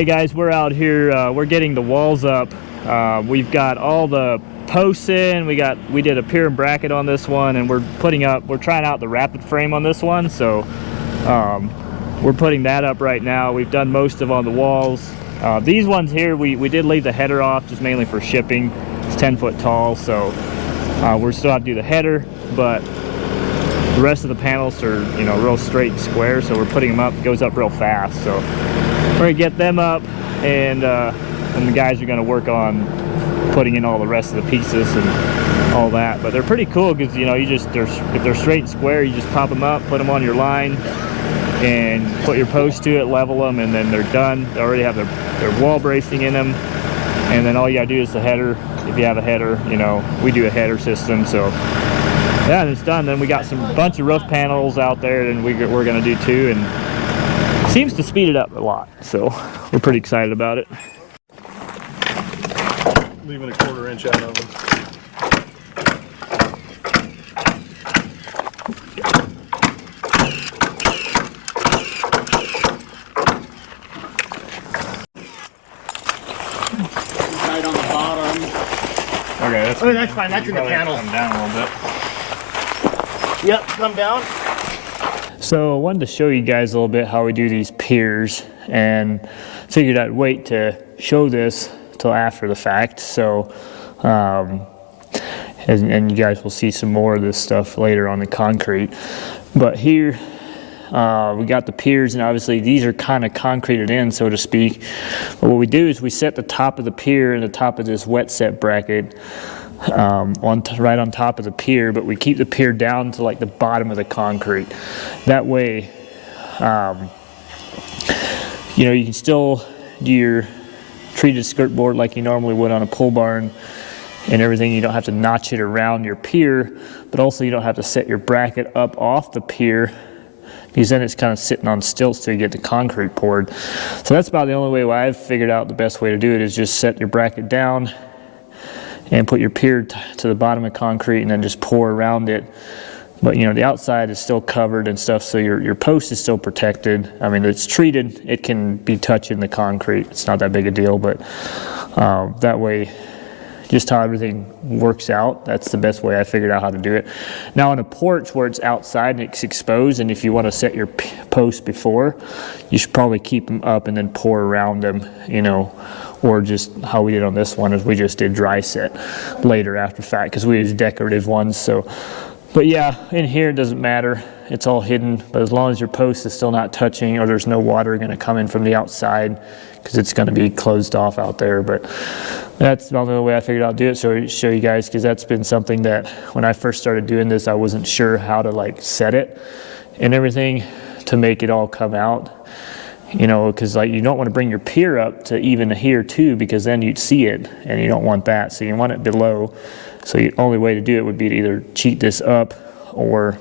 Hey guys, we're out here, we're getting the walls up. We've got all the posts in, we did a pier and bracket on this one, and we're trying out the rapid frame on this one, so we're putting that up right now. We've done most of on the walls. These ones here, we did leave the header off just mainly for shipping. It's 10 foot tall, so we're still have to do the header, but the rest of the panels are, you know, real straight and square, so we're putting them up. It goes up real fast, so we're gonna get them up, and the guys are gonna work on putting in all the rest of the pieces and all that. But they're pretty cool because, you know, if they're straight and square, you just pop them up, put them on your line, and put your post to it, level them, and then they're done. They already have their wall bracing in them, and then all you gotta do is the header. If you have a header, you know, we do a header system, so yeah, and it's done. Then we got bunch of roof panels out there, and we're gonna do too, and it seems to speed it up a lot, so we're pretty excited about it. Leaving a 1/4 inch out of them. Right on the bottom. Okay, that's fine. That's in the panel. Come down a little bit. Yep, come down. So I wanted to show you guys a little bit how we do these piers, and figured I'd wait to show this till after the fact. So, and you guys will see some more of this stuff later on the concrete. But here, we got the piers, and obviously these are kind of concreted in, so to speak. But what we do is we set the top of the pier and the top of this wet set bracket right on top of the pier, but we keep the pier down to like the bottom of the concrete. That way, you know, you can still do your treated skirt board like you normally would on a pole barn and everything. You don't have to notch it around your pier, but also you don't have to set your bracket up off the pier, because then it's kind of sitting on stilts till you get the concrete poured. So that's about the only way I've figured out the best way to do it, is just set your bracket down and put your pier to the bottom of concrete and then just pour around it. But you know, the outside is still covered and stuff, so your post is still protected. I mean, it's treated, it can be touching the concrete. It's not that big a deal, but that way, just how everything works out, that's the best way I figured out how to do it. Now on a porch where it's outside and it's exposed, and if you want to set your post before, you should probably keep them up and then pour around them, you know, or just how we did on this one is we just did dry set later after fact, because we use decorative ones. So, but yeah, in here it doesn't matter, it's all hidden, but as long as your post is still not touching, or there's no water going to come in from the outside, because it's going to be closed off out there. But that's the only way I figured out to do it, so show you guys, because that's been something that when I first started doing this, I wasn't sure how to like set it and everything to make it all come out. You know, because like you don't want to bring your pier up to even here too, because then you'd see it, and you don't want that. So you want it below. So the only way to do it would be to either cheat this up or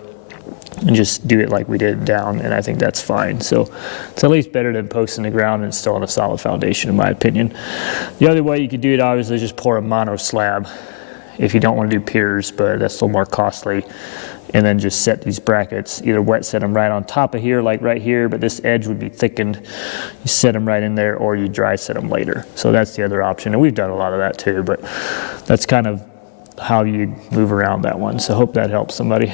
just do it like we did down, and I think that's fine. So it's at least better than posting the ground and still on a solid foundation, in my opinion. The other way you could do it, obviously, is just pour a mono slab if you don't want to do piers, but that's a little more costly. And then just set these brackets, either wet set them right on top of here, like right here, but this edge would be thickened. You set them right in there, or you dry set them later. So that's the other option, and we've done a lot of that too, but that's kind of how you move around that one. So hope that helps somebody.